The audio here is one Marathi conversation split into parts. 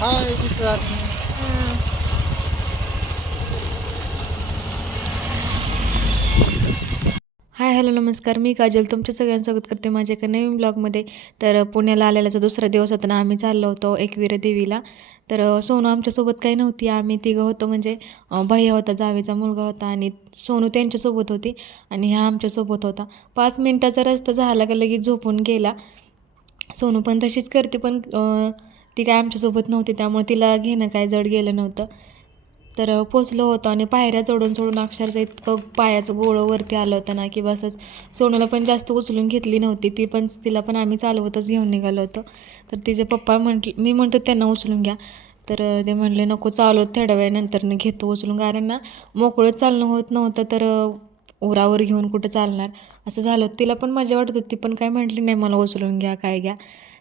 हाय गुजरात. हाय हॅलो नमस्कार. मी काजल तुमच्या सगळ्यांचं स्वागत करते माझ्या एका नवीन ब्लॉगमध्ये. तर पुण्याला आलेल्याचा दुसरा दिवस होता ना आम्ही चाललो होतो एकवीर देवीला. तर सोनू आमच्यासोबत काही नव्हती. आम्ही तिघं होतो म्हणजे भैया होता जावेचा मुलगा होता आणि सोनू त्यांच्यासोबत होती आणि ह्या आमच्यासोबत होता. पाच मिनटाचा रस्ता झाला का लगेच झोपून गेला. सोनू पण तशीच करते पण ती काय आमच्यासोबत नव्हती त्यामुळे तिला घेणं काय जड गेलं नव्हतं. तर पोचलो होतो आणि पायऱ्या चढून चढून अक्षरशः इतकं पायाचं गोळं वरती आलं होतं ना की बसच सोनूला पण जास्त उचलून घेतली नव्हती. ती पण तिला पण आम्ही चालवतच घेऊन निघालो होतो. तर तिचे पप्पा म्हटले मी म्हणतो त्यांना उचलून घ्या. तर ते म्हणले नको चालवत थोड्या वेळानंतरनं घेतो उचलून. कारण ना मोकळं चालणं होत नव्हतं तर उरावर घेऊन कुठं चालणार? असं झालं होतं. तिला पण मजा वाटत होती ती पण काय म्हटली नाही मला उचलून घ्या काय घ्या.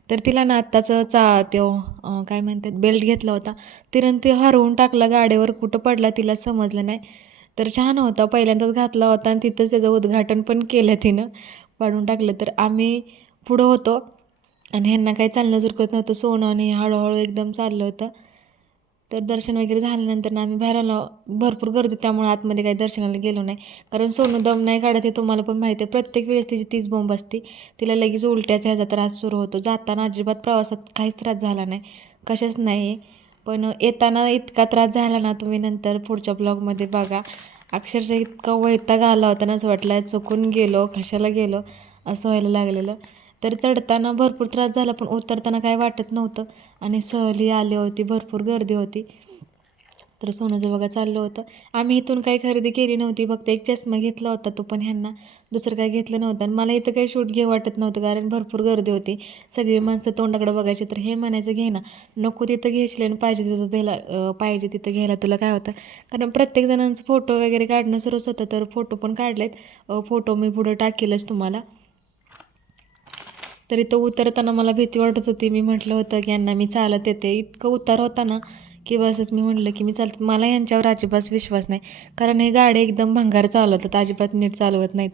तर तिला ना आत्ताचं चा त्यो काय म्हणतात बेल्ट घेतला होता. तिनं ते हरवून टाकला गाडीवर कुठं पडला तिला समजलं नाही. तर छान होता पहिल्यांदाच घातला होता आणि तिथंच त्याचं उद्घाटन पण केलं तिनं. पाडून टाकलं. तर आम्ही पुढं होतो आणि ह्यांना काही चालणं जुरकत नव्हतं सोनं आणि हळूहळू एकदम चाललं होतं. तर दर्शन वगैरे झाल्यानंतर ना आम्ही बाहेर आलो भरपूर गर्दी होती, त्यामुळे आतमध्ये काही दर्शनाला गेलो नाही. कारण सोनं दम नाही काढत हे तुम्हाला पण माहिती आहे. प्रत्येक वेळेस तिची तीच बोंब असते. तिला लगेच उलट्याचा ह्याचा त्रास सुरू होतो. जाताना अजिबात प्रवासात काहीच त्रास झाला नाही. कशाच नाही. पण येताना इतका त्रास झाला ना तुम्ही नंतर पुढच्या ब्लॉगमध्ये बघा. अक्षरशः इतका वैताग आला होता ना असं वाटलं चुकून गेलो कशाला गेलो असं व्हायला लागलेलं. तर चढताना भरपूर त्रास झाला पण उतरताना काय वाटत नव्हतं. आणि सहली आली होती भरपूर गर्दी होती. तर सोनं बघा चाललं होतं. आम्ही इथून काही खरेदी केली नव्हती फक्त एक चष्मा घेतला होता तो पण ह्यांना. दुसरं काही घेतलं नव्हतं. आणि मला इथं काही शूट घेऊ वाटत नव्हतं कारण भरपूर गर्दी होती. सगळी माणसं तोंडाकडे बघायची तर हे म्हणायचं घे ना. नको तिथं घेशील आणि पाहिजे तिथं त्याला पाहिजे तिथं घ्यायला तुला काय होतं. कारण प्रत्येक जणांचं फोटो वगैरे काढणं सुरूच होतं तर फोटो पण काढलेत. फोटो मी पुढं टाकेलच तुम्हाला. तर इथं उतरताना मला भीती वाटत होती. मी म्हटलं होतं की यांना मी चालत येते. इतकं उतार होता ना की बसच मी म्हटलं की मी चालत मला यांच्यावर अजिबात विश्वास नाही. कारण हे गाडी एकदम भंगार चालवतात अजिबात नीट चालवत नाही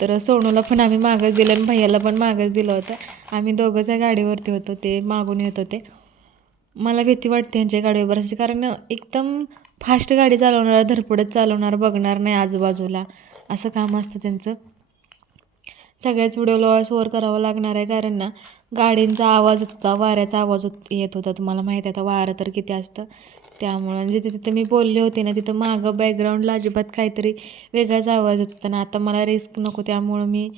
तर सोनूला पण आम्ही मागच दिलं आणि भैयाला पण मागच दिलं होतं. आम्ही दोघंच या गाडीवरती होतो ते मागून येत होते. मला भीती वाटते यांच्या गाडीवर बसायची कारण एकदम फास्ट गाडी चालवणार धरपडत चालवणार बघणार नाही आजूबाजूला. असं काम असतं त्यांचं. सगळ्याच व्हिडिओला ओवर करावं लागणार आहे. कारण ना गाडींचा आवाज होत होता वाऱ्याचा आवाज होत येत होता. तुम्हाला माहिती आहे आता वारं तर किती असतं. त्यामुळं म्हणजे जिथे तिथं मी बोलले होते ना तिथं मागं बॅकग्राऊंडला अजिबात काहीतरी वेगळाच आवाज येत होता. ना आता मला रिस्क नको त्यामुळं मी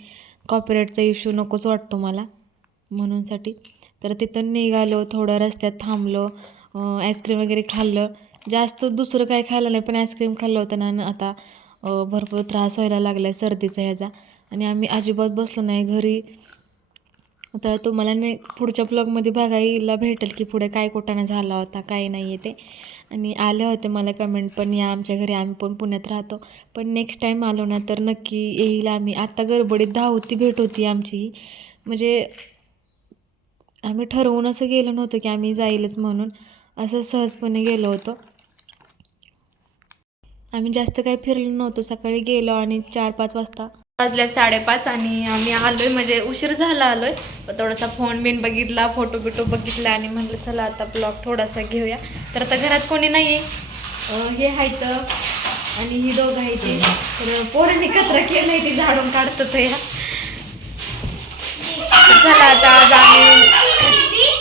कॉपीराईटचा इश्यू नकोच वाटतो मला. म्हणूनसाठी. तर तिथं निघालो थोडं रस्त्यात थांबलो आईस्क्रीम वगैरे खाल्लं. जास्त दुसरं काही खाल्लं नाही पण आईस्क्रीम खाल्लं होतं. ना आता भरपूर त्रास व्हायला लागला आहे सर्दीचा ह्याचा. आणि आम्ही अजिबात बसलो नाही घरी. तर तुम्हाला नाही पुढच्या ब्लॉगमध्ये बघायला भेटेल की पुढे काय कुठाने झाला होता काय नाही आहे ते. आणि आले होते मला कमेंट पण या आमच्या घरी आम्ही पण पुण्यात राहतो. पण नेक्स्ट टाईम आलो ना तर नक्की येईल आम्ही. आत्ता गडबडीत धावती भेट होती आमची. ही म्हणजे आम्ही ठरवून असं गेलो नव्हतो की आम्ही जाईलच म्हणून. असं सहजपणे गेलो होतो. आम्ही जास्त काही फिरलो नव्हतो. सकाळी गेलो आणि चार पाच वाजता वाजल्या साडेपाच आणि आम्ही आलोय म्हणजे उशीर झाला आलोय. थोडासा फोन बिन बघितला फोटो बिटो बघितला आणि म्हणलं चला आता ब्लॉग थोडासा घेऊया. तर आता घरात कोणी नाही आहे हे आहेत आणि ही दोघं आहेत ते. तर पोरांनी कचरा केलाय ते झाडून काढतात या तर चला आता आज आम्ही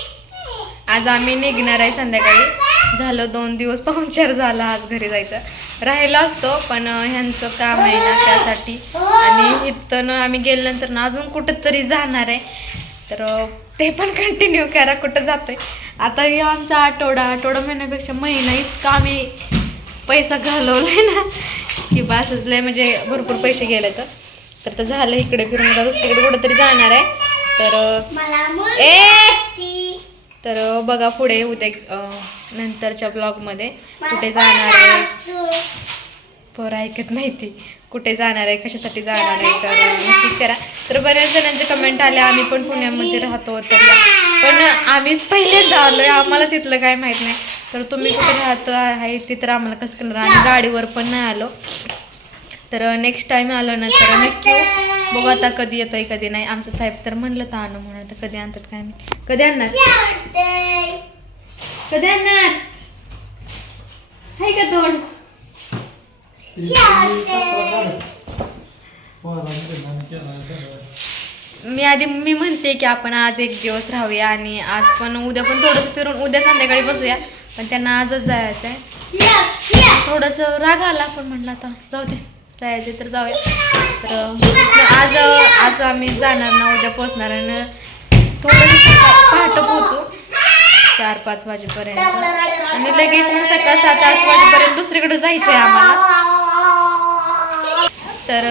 आज आम्ही निघणार आहे संध्याकाळी. झालं दोन दिवस पाहुणचार झाला आज घरी जायचं. राहिला असतो पण ह्यांचं काम आहे ना त्यासाठी. आणि इथं आम्ही गेल्यानंतर ना अजून कुठं तरी जाणार आहे. तर ते पण कंटिन्यू करा कुठं जातोय. आता हे आमचा आठवडा आठवडा महिन्यापेक्षा महिना इतका आम्ही पैसा घालवलाय ना की बासच लय म्हणजे भरपूर पैसे गेले तर. तर झालं इकडे फिरून आता दुसरीकडे कुठं तरी जाणार आहे. तर ए! तर बघा पुढे उद्या नंतरच्या ब्लॉगमध्ये कुठे जाणार आहे? पोरं ऐकत नाही ती कुठे जाणार आहे? कशासाठी जाणार आहे? तर नक्कीच करा. तर बऱ्याच जणांचे कमेंट आले. आम्ही पण पुण्यामध्ये राहतो तर. पण आम्हीच पहिल्यांदा आलोय आम्हालाच इथलं काय माहीत नाही. तर तुम्ही कुठे राहतो आहे ते तर आम्हाला कसं करणार आम्ही गाडीवर पण नाही आलो. तर नेक्स्ट टाइम आलो ना तर नक्की. बघू आता कधी येतोय कधी नाही. आमचं साहेब तर म्हणलं तर आणू म्हणून. आता कधी आणतात काय नाही कधी आणणार? आणणार हाय का तोंड? मी आधी मी म्हणते की आपण आज एक दिवस राहूया आणि आज पण उद्या पण थोडंसं फिरून उद्या संध्याकाळी बसूया. पण त्यांना आजच जायचं आहे थोडंसं राग आला पण म्हटलं आता जाऊ दे. जायचं तर जाऊया. तर आज आज आम्ही जाणार ना उद्या पोचणार आणि थोडंसं पहाटं पोचू चार पाच वाजेपर्यंत. आणि लगेच मग सकाळ सात आठ वाजेपर्यंत दुसरीकडे जायचं आहे आम्हाला. तर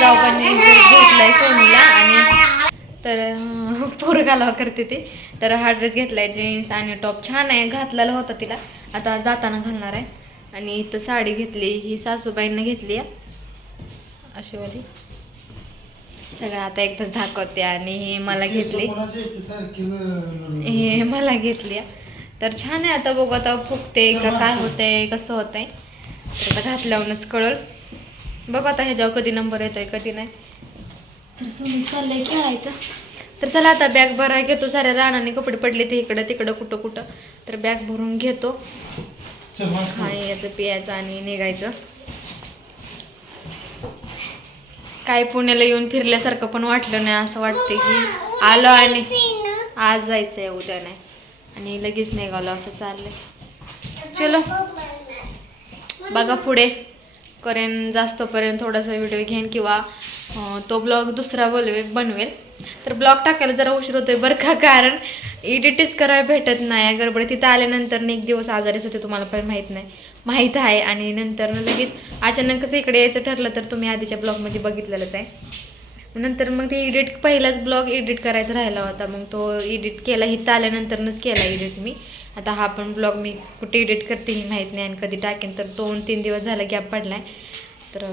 जाऊबांनी घेतलाय सोनीला आणि तर अं, पोरगाला करते ते. तर हा ड्रेस घेतलाय जीन्स आणि टॉप छान आहे घातलेला होता तिला. आता जाताना घालणार आहे. आणि इथं साडी घेतली ही सासूबाईंना घेतली आहे. अशी वाली सगळं आता एकदाच दाखवते आणि ही मला घेतली. हे मला घेतली. तर छान आहे आता बघू आता फुगते का काय होतंय कसं होतंय. तर आता घातल्यावरच कळल. बघू आता ह्याच्यावर कधी नंबर येतोय कधी नाही. तर सोनी चाललंय खेळायचं. तर चला आता बॅग भराय घेतो साऱ्या रानाने कपडे पडले ते इकडं तिकडं कुठं कुठं. तर बॅग भरून घेतो. आणि याचं पियाचं आणि निघायचं. काय पुण्याला येऊन फिरल्यासारखं पण वाटलं नाही असं वाटतं की आलो आणि आज जायचं आहे उद्या नाही आणि लगेच निघालो असं चाललंय. चलो. बघा पुढे. करेन जास्तपर्यंत थोडासा व्हिडिओ घेईन किंवा तो ब्लॉग दुसरा बोलवे बनवेल. तर ब्लॉग टाकायला जरा उशीर होतोय बरं का? कारण एडिटच करायला भेटत नाही गडबड तिथं आल्यानंतर एक दिवस आजारीच होते तुम्हाला पण माहीत नाही. माहीत आहे. आणि नंतर लगेच अचानक कसं इकडे यायचं ठरलं तर तुम्ही आधीच्या ब्लॉगमध्ये बघितलेलंच आहे. नंतर मग ते एडिट पहिलाच ब्लॉग एडिट करायचा राहिला होता. मग तो एडिट केला इथं आल्यानंतरच केला एडिट मी. आता हा पण ब्लॉग मी कुठे एडिट करते ही माहीत नाही. आणि कधी टाकेन तर दोन तीन दिवस झाला गॅप पडला आहे तर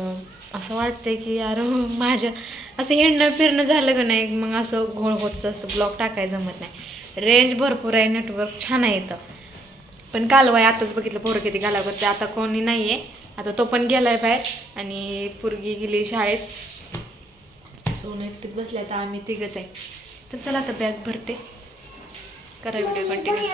असं वाटतंय की यार माझ्या असं हिंडणं फिरणं झालं का नाही मग असं घोळ होतच असतं ब्लॉक टाकायला जमत नाही. रेंज भरपूर आहे नेटवर्क छान आहे इथं. पण कालवाय आताच बघितलं पोरं किती घाला करते आता कोणी नाही आहे आता तो पण गेला आहे बाहेर आणि पोरगी गेली शाळेत. सोनं एकटीच बसल्या तर आम्ही तिघंच आहे. तर चला आता बॅग भरते. करा व्हिडिओ कंटिन्यू